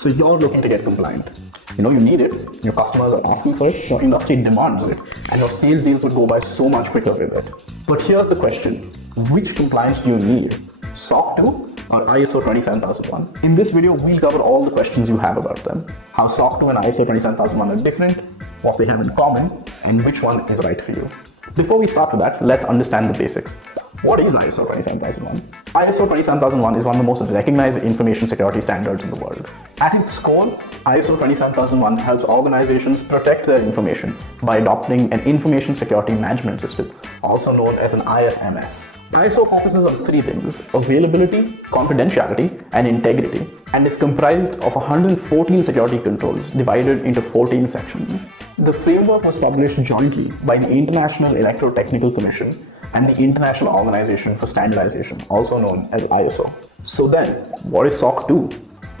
So you're looking to get compliant. You know you need it, your customers are asking for it, your industry demands it, and your sales deals will go by so much quicker with it. But here's the question, which compliance do you need? SOC 2 or ISO 27001? In this video, we'll cover all the questions you have about them, how SOC 2 and ISO 27001 are different, what they have in common, and which one is right for you. Before we start with that, let's understand the basics. What is ISO 27001? ISO 27001 is one of the most recognized information security standards in the world. At its core, ISO 27001 helps organizations protect their information by adopting an information security management system, also known as an ISMS. ISO focuses on three things: availability, confidentiality, and integrity, and is comprised of 114 security controls divided into 14 sections. The framework was published jointly by the International Electrotechnical Commission and the International Organization for Standardization, also known as ISO. So then, what is SOC 2?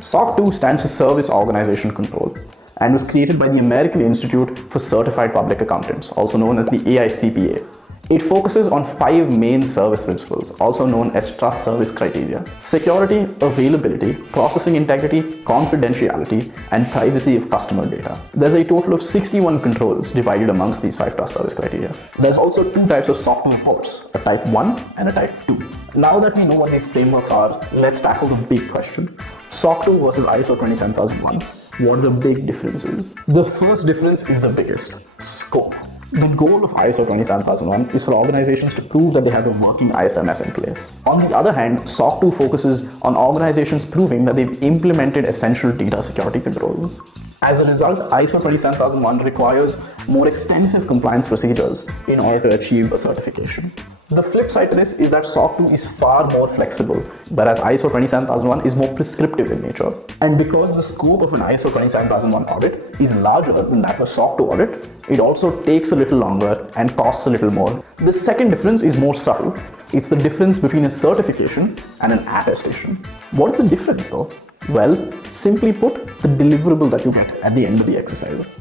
SOC 2 stands for Service Organization Control and was created by the American Institute for Certified Public Accountants, also known as the AICPA. It focuses on 5 main service principles, also known as trust service criteria: security, availability, processing integrity, confidentiality, and privacy of customer data. There's a total of 61 controls divided amongst these 5 trust service criteria. There's also 2 types of SOC 2 reports, a type 1 and a type 2. Now that we know what these frameworks are, let's tackle the big question. SOC 2 versus ISO 27001. What are the big differences? The first difference is the biggest: scope. The goal of ISO 27001 is for organizations to prove that they have a working ISMS in place. On the other hand, SOC 2 focuses on organizations proving that they've implemented essential data security controls. As a result, ISO 27001 requires more extensive compliance procedures in order to achieve a certification. The flip side to this is that SOC 2 is far more flexible, whereas ISO 27001 is more prescriptive in nature. And because the scope of an ISO 27001 audit is larger than that of a SOC 2 audit, it also takes a little longer and costs a little more. The second difference is more subtle. It's the difference between a certification and an attestation. What is the difference though? Well, simply put, the deliverable that you get at the end of the exercise.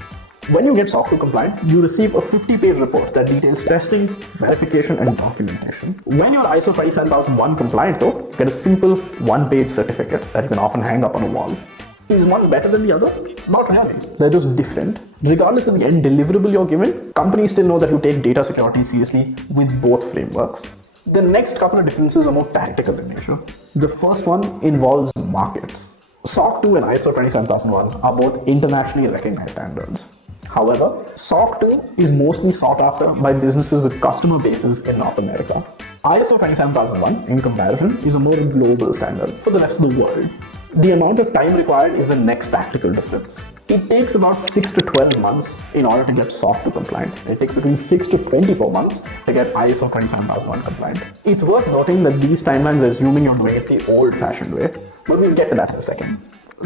When you get SOC 2 compliant, you receive a 50-page report that details testing, verification, and documentation. When you're ISO 27001 compliant though, you get a simple 1-page certificate that you can often hang up on a wall. Is one better than the other? Not really. They're just different. Regardless of the end deliverable you're given, companies still know that you take data security seriously with both frameworks. The next couple of differences are more tactical in nature. The first one involves markets. SOC 2 and ISO 27001 are both internationally recognized standards. However, SOC 2 is mostly sought after by businesses with customer bases in North America. ISO 27001, in comparison, is a more global standard for the rest of the world. The amount of time required is the next tactical difference. It takes about 6 to 12 months in order to get SOC 2 compliant. It takes between 6 to 24 months to get ISO 27001 compliant. It's worth noting that these timelines are assuming you're doing it the old-fashioned way, but we'll get to that in a second.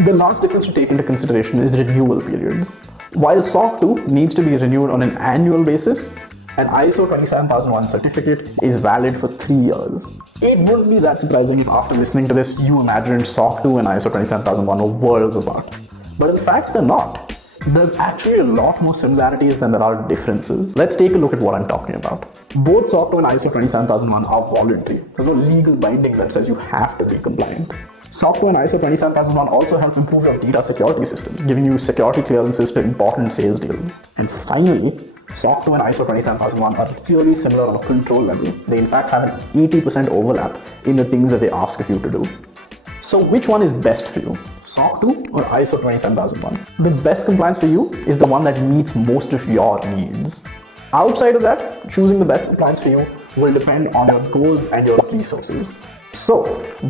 The last difference to take into consideration is renewal periods. While SOC 2 needs to be renewed on an annual basis, an ISO 27001 certificate is valid for 3 years. It wouldn't be that surprising if after listening to this, you imagined SOC 2 and ISO 27001 were worlds apart. But in fact, they're not. There's actually a lot more similarities than there are differences. Let's take a look at what I'm talking about. Both SOC 2 and ISO 27001 are voluntary. There's no legal binding that says you have to be compliant. SOC 2 and ISO 27001 also help improve your data security systems, giving you security clearances to important sales deals. And finally, SOC 2 and ISO 27001 are really similar on a control level. They in fact have an 80% overlap in the things that they ask of you to do. So which one is best for you? SOC 2 or ISO 27001? The best compliance for you is the one that meets most of your needs. Outside of that, choosing the best compliance for you will depend on your goals and your resources. So,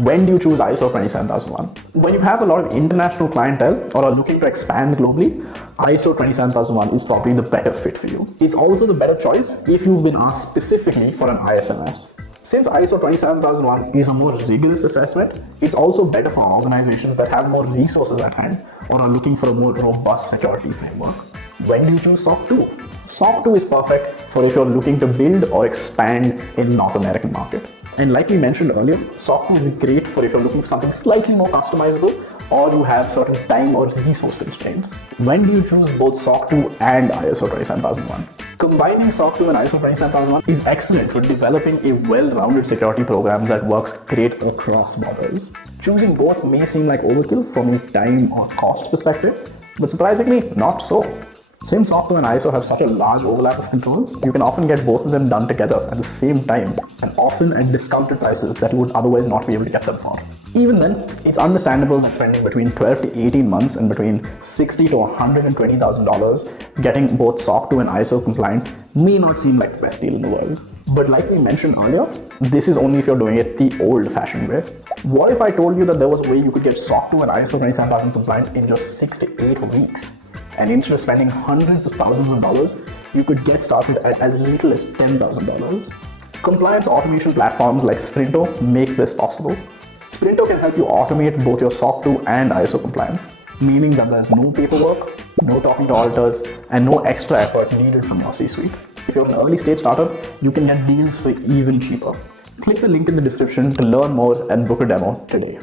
when do you choose ISO 27001? When you have a lot of international clientele or are looking to expand globally, ISO 27001 is probably the better fit for you. It's also the better choice if you've been asked specifically for an ISMS. Since ISO 27001 is a more rigorous assessment, it's also better for organizations that have more resources at hand or are looking for a more robust security framework. When do you choose SOC 2? SOC 2 is perfect for if you're looking to build or expand in North American market. And like we mentioned earlier, SOC 2 is great for if you're looking for something slightly more customizable or you have certain time or resource constraints. When do you choose both SOC 2 and ISO 27001? Combining SOC 2 and ISO 27001 is excellent for developing a well-rounded security program that works great across borders. Choosing both may seem like overkill from a time or cost perspective, but surprisingly, not so. Since SOC2 and ISO have such a large overlap of controls, you can often get both of them done together at the same time, and often at discounted prices that you would otherwise not be able to get them for. Even then, it's understandable that spending between 12 to 18 months and between $60,000 to $120,000 getting both SOC2 and ISO compliant may not seem like the best deal in the world. But like we mentioned earlier, this is only if you're doing it the old-fashioned way. What if I told you that there was a way you could get SOC2 and ISO 27000 compliant in just 6 to 8 weeks? And instead of spending hundreds of thousands of dollars, you could get started at as little as $10,000. Compliance automation platforms like Sprinto make this possible. Sprinto can help you automate both your SOC2 and ISO compliance, meaning that there's no paperwork, no talking to auditors, and no extra effort needed from your C-suite. If you're an early stage startup, you can get deals for even cheaper. Click the link in the description to learn more and book a demo today.